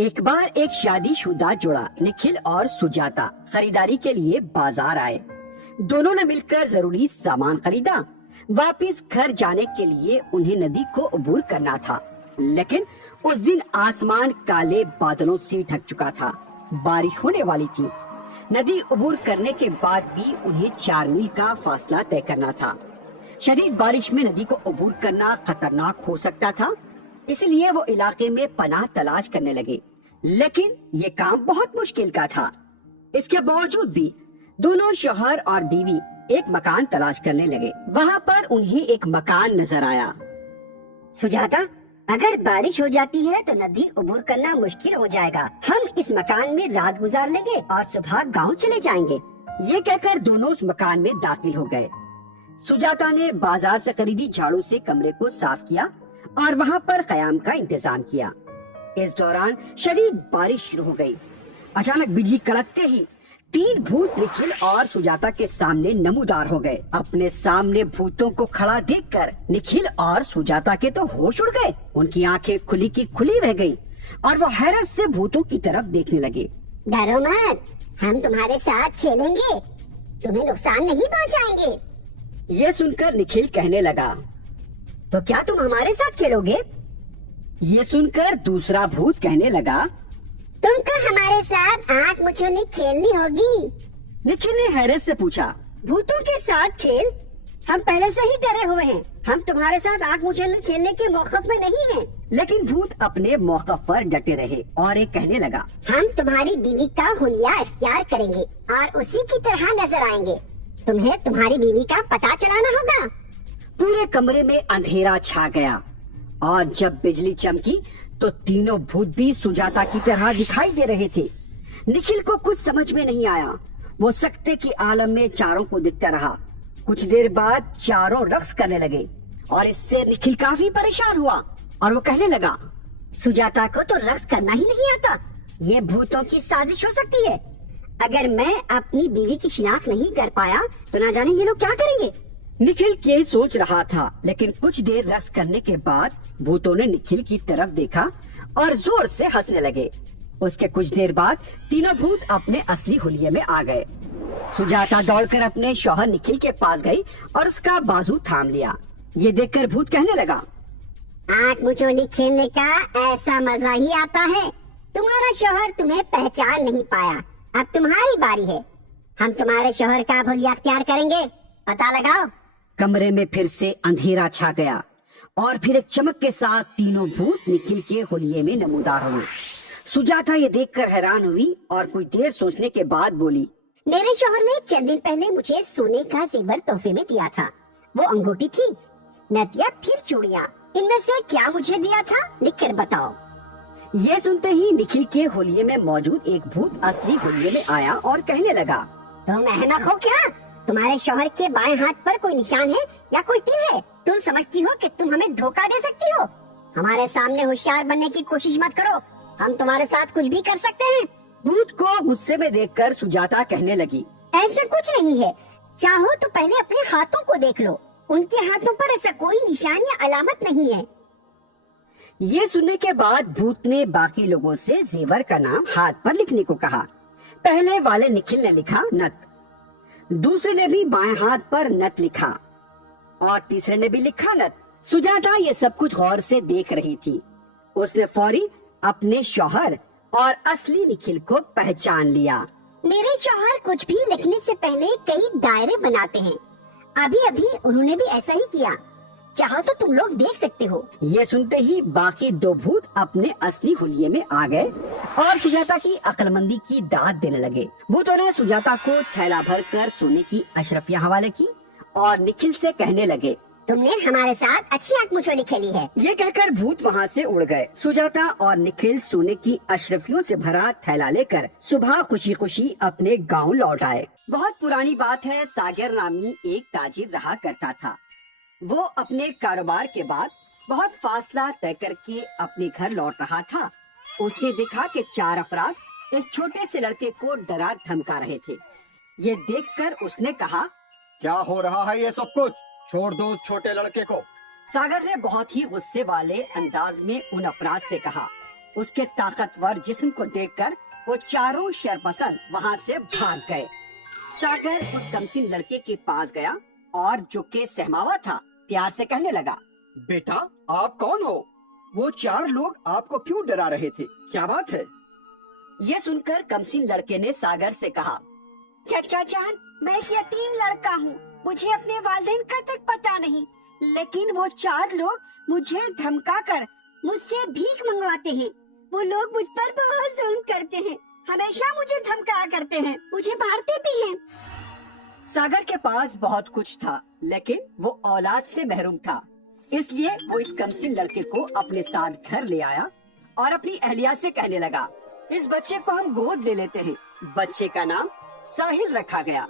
ایک بار ایک شادی شدہ جوڑا نکھل اور سجاتا خریداری کے لیے بازار آئے۔ دونوں نے مل کر ضروری سامان خریدا۔ واپس گھر جانے کے لیے انہیں ندی کو عبور کرنا تھا، لیکن اس دن آسمان کالے بادلوں سے ڈھک چکا تھا، بارش ہونے والی تھی۔ ندی عبور کرنے کے بعد بھی انہیں 4 میل کا فاصلہ طے کرنا تھا۔ شدید بارش میں ندی کو عبور کرنا خطرناک ہو سکتا تھا، اس لیے وہ علاقے میں پناہ تلاش کرنے لگے، لیکن یہ کام بہت مشکل کا تھا۔ اس کے باوجود بھی دونوں شوہر اور بیوی ایک مکان تلاش کرنے لگے۔ وہاں پر انہیں ایک مکان نظر آیا۔ سجاتا، اگر بارش ہو جاتی ہے تو ندی عبور کرنا مشکل ہو جائے گا۔ ہم اس مکان میں رات گزار لیں گے اور صبح گاؤں چلے جائیں گے۔ یہ کہہ کر دونوں اس مکان میں داخل ہو گئے۔ سجاتا نے بازار سے خریدی جھاڑو سے کمرے کو صاف کیا اور وہاں پر قیام کا انتظام کیا۔ اس دوران شدید بارش شروع ہو گئی۔ اچانک بجلی کڑکتے ہی 3 بھوت نکھل اور سجاتا کے سامنے نمودار ہو گئے۔ اپنے سامنے بھوتوں کو کھڑا دیکھ کر نکھل اور سجاتا کے تو ہوش اڑ گئے۔ ان کی آنکھیں کھلی کی کھلی رہ گئی اور وہ حیرت سے بھوتوں کی طرف دیکھنے لگے۔ ڈرو مت، ہم تمہارے ساتھ کھیلیں گے، تمہیں نقصان نہیں پہنچائیں گے۔ یہ سن کر نکھل کہنے لگا، تو کیا تم ہمارے ساتھ کھیلو گے؟ یہ سن کر دوسرا بھوت کہنے لگا، تم کو ہمارے ساتھ آنکھ مچولی کھیلنی ہوگی۔ نکھل نے حیرت سے پوچھا، بھوتوں کے ساتھ کھیل؟ ہم پہلے سے ہی ڈرے ہوئے ہیں، ہم تمہارے ساتھ آنکھ مچولی کھیلنے کے موقف میں نہیں ہیں۔ لیکن بھوت اپنے موقف پر ڈٹے رہے اور ایک کہنے لگا، ہم تمہاری بیوی کا حلیہ اختیار کریں گے اور اسی کی طرح نظر آئیں گے۔ تمہیں تمہاری بیوی کا پتہ چلانا ہوگا۔ پورے کمرے میں اندھیرا چھا گیا اور جب بجلی چمکی تو تینوں بھوت بھی سجاتا کی طرح دکھائی دے رہے تھے۔ نکھل کو کچھ سمجھ میں نہیں آیا، وہ سکتے کی عالم میں چاروں کو دیکھتا رہا۔ کچھ دیر بعد چاروں رقص کرنے لگے اور اس سے نکھل کافی پریشان ہوا اور وہ کہنے لگا، سجاتا کو تو رقص کرنا ہی نہیں آتا، یہ بھوتوں کی سازش ہو سکتی ہے۔ اگر میں اپنی بیوی کی شناخت نہیں کر پایا تو نہ جانے یہ لوگ کیا کریں گے۔ نکھل یہ سوچ رہا تھا، لیکن کچھ دیر رقص کرنے کے بعد بھوتوں نے نکھل کی طرف دیکھا اور زور سے ہنسنے لگے۔ اس کے کچھ دیر بعد تینوں بھوت اپنے اصلی حلیے میں آ گئے۔ سجاتا دوڑ کر اپنے شوہر نکھل کے پاس گئی اور اس کا بازو تھام لیا۔ یہ دیکھ کر بھوت کہنے لگا، آنکھ مچولی کھیلنے کا ایسا مزہ ہی آتا ہے۔ تمہارا شوہر تمہیں پہچان نہیں پایا، اب تمہاری باری ہے۔ ہم تمہارے شوہر کا حلیہ اختیار کریں گے، پتہ لگاؤ۔ کمرے میں پھر سے اندھیرا چھا گیا اور پھر ایک چمک کے ساتھ تینوں بھوت نکھل کے حلیے میں نمودار ہوئے۔ سجاتا یہ دیکھ کر حیران ہوئی اور کچھ دیر سوچنے کے بعد بولی، میرے شوہر نے چند دن پہلے مجھے سونے کا زیور تحفے میں دیا تھا۔ وہ انگوٹی تھی، نتیا پھر چوڑیاں، ان میں سے کیا مجھے دیا تھا؟ لکھ کر بتاؤ۔ یہ سنتے ہی نکھل کے حلیے میں موجود ایک بھوت اصلی حلیے میں آیا اور کہنے لگا، تم احمق ہو کیا؟ تمہارے شوہر کے بائیں ہاتھ پر کوئی نشان ہے یا کوئی تل ہے؟ تم سمجھتی ہو کہ تم ہمیں دھوکہ دے سکتی ہو؟ ہمارے سامنے ہوشیار بننے کی کوشش مت کرو، ہم تمہارے ساتھ کچھ بھی کر سکتے ہیں۔ بھوت کو غصے میں دیکھ کر سجاتا کہنے لگی، ایسا کچھ نہیں ہے، چاہو تو پہلے اپنے ہاتھوں کو دیکھ لو، ان کے ہاتھوں پر ایسا کوئی نشان یا علامت نہیں ہے۔ یہ سننے کے بعد بھوت نے باقی لوگوں سے زیور کا نام ہاتھ پر لکھنے کو کہا۔ پہلے والے نکھل نے لکھا نت، دوسرے نے بھی بائیں ہاتھ پر نت لکھا اور تیسرے نے بھی لکھا نت۔ سجاتا یہ سب کچھ غور سے دیکھ رہی تھی۔ اس نے فوری اپنے شوہر اور اصلی نکھل کو پہچان لیا۔ میرے شوہر کچھ بھی لکھنے سے پہلے کئی دائرے بناتے ہیں، ابھی انہوں نے بھی ایسا ہی کیا، چاہو تو تم لوگ دیکھ سکتے ہو۔ یہ سنتے ہی باقی 2 بھوت اپنے اصلی حلیے میں آ گئے اور سجاتا کی عقل مندی کی داد دینے لگے۔ بھوتوں نے سجاتا کو تھیلا بھر کر سونے کی اشرفیاں حوالے کی اور نکھل سے کہنے لگے، تم نے ہمارے ساتھ اچھی آنکھ مچولی کھیلی ہے۔ یہ کہہ کر بھوت وہاں سے اڑ گئے۔ سجاتا اور نکھل سونے کی اشرفیوں سے بھرا تھیلا لے کر صبح خوشی خوشی اپنے گاؤں لوٹ آئے۔ بہت پرانی بات ہے، ساگر نامی ایک تاجر رہا کرتا تھا۔ وہ اپنے کاروبار کے بعد بہت فاصلہ طے کر کے اپنے گھر لوٹ رہا تھا۔ اس نے دیکھا کہ 4 افراد ایک چھوٹے سے لڑکے کو ڈرا دھمکا رہے تھے۔ یہ دیکھ کر اس نے کہا، کیا ہو رہا ہے یہ سب کچھ؟ چھوڑ دو چھوٹے لڑکے کو۔ ساگر نے بہت ہی غصے والے انداز میں ان افراد سے کہا، اس کے طاقتور جسم کو دیکھ کر وہ چاروں شرپسند وہاں سے بھاگ گئے۔ ساگر اس کمسن لڑکے کے پاس گیا اور جو کہ سہماوا تھا پیار سے کہنے لگا، بیٹا آپ کون ہو؟ وہ 4 لوگ آپ کو کیوں ڈرا رہے تھے؟ کیا بات ہے؟ یہ سن کر کمسن لڑکے نے ساگر سے کہا، چچا جان، میں ایک یتیم لڑکا ہوں، مجھے اپنے والدین کا تک پتا نہیں، لیکن وہ 4 لوگ مجھے دھمکا کر مجھ سے بھیک منگواتے ہیں۔ وہ لوگ مجھ پر بہت ظلم کرتے ہیں، ہمیشہ مجھے دھمکایا کرتے ہیں، مجھے مارتے بھی ہیں۔ ساگر کے پاس بہت کچھ تھا لیکن وہ اولاد سے محروم تھا، اس لیے وہ اس کمسن لڑکے کو اپنے ساتھ گھر لے آیا اور اپنی اہلیہ سے کہنے لگا، اس بچے کو ہم گود لے لیتے ہیں۔ بچے کا نام ساحل رکھا گیا۔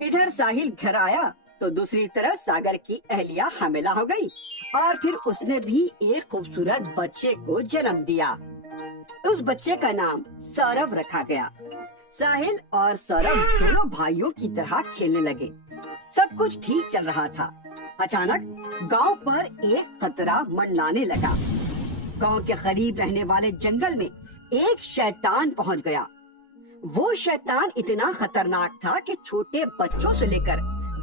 ادھر ساحل گھر آیا تو دوسری طرف ساگر کی اہلیہ حاملہ ہو گئی اور پھر اس نے بھی ایک خوبصورت بچے کو جنم دیا۔ اس بچے کا نام سورو رکھا گیا۔ ساحل اور سورو دونوں بھائیوں کی طرح کھیلنے لگے، سب کچھ ٹھیک چل رہا تھا۔ اچانک گاؤں پر ایک خطرہ منڈلانے لگا۔ گاؤں کے قریب رہنے والے جنگل میں ایک شیطان پہنچ گیا۔ وہ شیطان اتنا خطرناک تھا کہ چھوٹے بچوں سے لے کر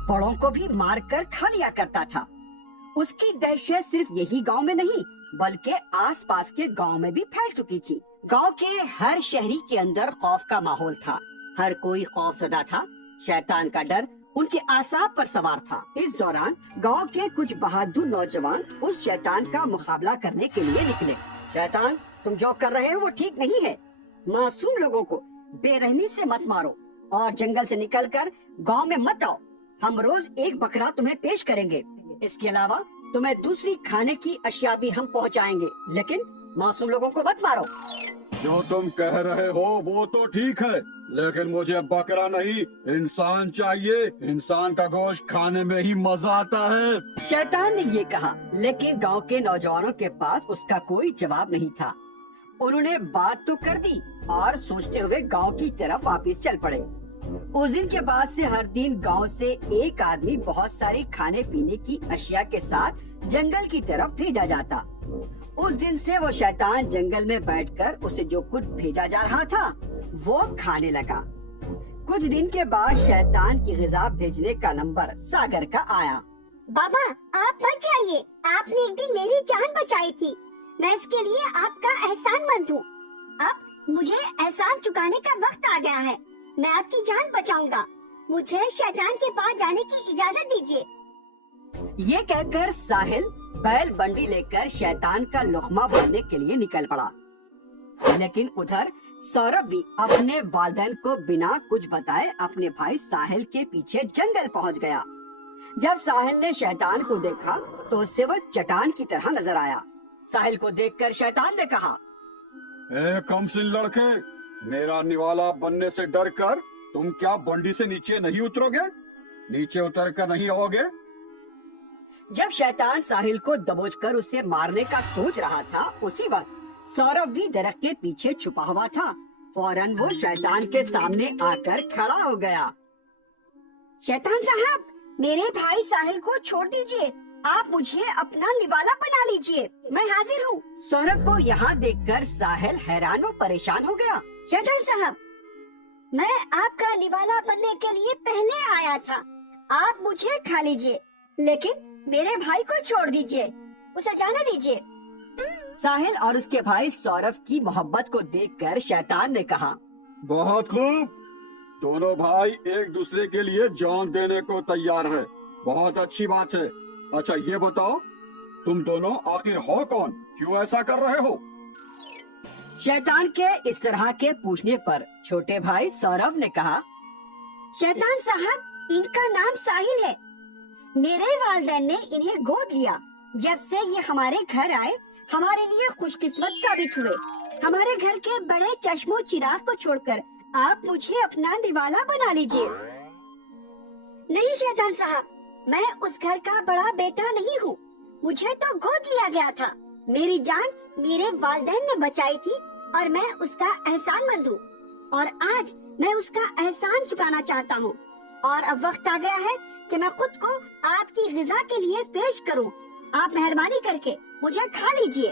بڑوں کو بھی مار کر کھا لیا کرتا تھا۔ اس کی دہشت صرف یہی گاؤں میں نہیں بلکہ آس پاس کے گاؤں میں بھی پھیل چکی تھی۔ گاؤں کے ہر شہری کے اندر خوف کا ماحول تھا، ہر کوئی خوف زدہ تھا۔ شیطان کا ڈر ان کے اعصاب پر سوار تھا۔ اس دوران گاؤں کے کچھ بہادر نوجوان اس شیطان کا مقابلہ کرنے کے لیے نکلے۔ شیطان، تم جو کر رہے ہو وہ ٹھیک نہیں ہے۔ معصوم لوگوں کو بے رحمی سے مت مارو اور جنگل سے نکل کر گاؤں میں مت آؤ۔ ہم روز ایک بکرا تمہیں پیش کریں گے، اس کے علاوہ تمہیں دوسری کھانے کی اشیاء بھی ہم پہنچائیں گے، لیکن معصوم لوگوں کو مت مارو۔ جو تم کہہ رہے ہو وہ تو ٹھیک ہے، لیکن مجھے بکرا نہیں انسان چاہیے۔ انسان کا گوشت کھانے میں ہی مزہ آتا ہے۔ شیطان نے یہ کہا لیکن گاؤں کے نوجوانوں کے پاس اس کا کوئی جواب نہیں تھا۔ انہوں نے بات تو کر دی اور سوچتے ہوئے گاؤں کی طرف واپس چل پڑے۔ اس دن کے بعد سے ہر دن گاؤں سے ایک آدمی بہت ساری کھانے پینے کی اشیاء کے ساتھ جنگل کی طرف بھیجا جاتا۔ اس دن سے وہ شیطان جنگل میں بیٹھ کر اسے جو کچھ بھیجا جا رہا تھا وہ کھانے لگا۔ کچھ دن کے بعد شیطان کی غذا بھیجنے کا نمبر ساگر کا آیا۔ بابا، آپ بچ جائیے، آپ نے ایک دن میری جان بچائی تھی، میں اس کے لیے آپ کا احسان مند ہوں۔ اب مجھے احسان چکانے کا وقت آ گیا ہے، میں آپ کی جان بچاؤں گا، مجھے شیطان کے پاس جانے کی اجازت دیجیے۔ یہ کہہ کر ساحل بیل بنڈی لے کر شیطان کا لقمہ بننے کے لیے نکل پڑا، لیکن ادھر سورو بھی اپنے والدین کو بنا کچھ بتائے اپنے بھائی ساحل کے پیچھے جنگل پہنچ گیا۔ جب ساحل نے شیطان کو دیکھا تو اس سے وہ چٹان کی طرح نظر آیا۔ ساحل کو دیکھ کر شیطان نے کہا، اے کمسن لڑکے، میرا نوالا بننے سے ڈر کر تم کیا بنڈی سے نیچے نہیں اترو گے؟ نیچے اتر کر نہیں آؤ گے؟ جب شیطان ساحل کو دبوچ کر اسے مارنے کا سوچ رہا تھا اسی وقت سورو بھی درخت کے پیچھے چھپا ہوا تھا۔ فوراً وہ شیطان کے سامنے آ کر کھڑا ہو گیا۔ شیطان صاحب، میرے بھائی ساحل کو چھوڑ دیجیے، آپ مجھے اپنا نوالا بنا لیجیے، میں حاضر ہوں۔ سورو کو یہاں دیکھ کر ساحل حیران و پریشان ہو گیا۔ شیطان صاحب، میں آپ کا نوالا بننے کے لیے پہلے آیا تھا، آپ مجھے کھا لیجیے، لیکن میرے بھائی کو چھوڑ دیجیے، اسے جانے دیجیے۔ ساحل اور اس کے بھائی سورو کی محبت کو دیکھ کر شیطان نے کہا، بہت خوب، دونوں بھائی ایک دوسرے کے لیے جان دینے کو تیار ہے، بہت اچھی بات ہے۔ اچھا یہ بتاؤ، تم دونوں آخر ہو کون؟ کیوں ایسا کر رہے ہو؟ شیطان کے اس طرح کے پوچھنے پر چھوٹے بھائی سورو نے کہا، شیطان صاحب، ان کا نام ساحل ہے، میرے والدین نے انہیں گود لیا، جب سے یہ ہمارے گھر آئے ہمارے لیے خوش قسمت ثابت ہوئے۔ ہمارے گھر کے بڑے چشم و چراغ کو چھوڑ کر آپ مجھے اپنا نوالا بنا لیجیے۔ نہیں شیطان صاحب، میں اس گھر کا بڑا بیٹا نہیں ہوں، مجھے تو گود لیا گیا تھا، میری جان میرے والدین نے بچائی تھی اور میں اس کا احسان مند ہوں، اور آج میں اس کا احسان چکانا چاہتا ہوں، اور اب وقت آ گیا ہے کہ میں خود کو آپ کی غذا کے لیے پیش کروں، آپ مہربانی کر کے مجھے کھا لیجیے۔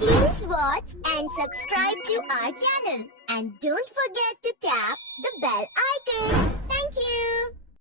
Please watch and subscribe to our channel and don't forget to tap the bell icon.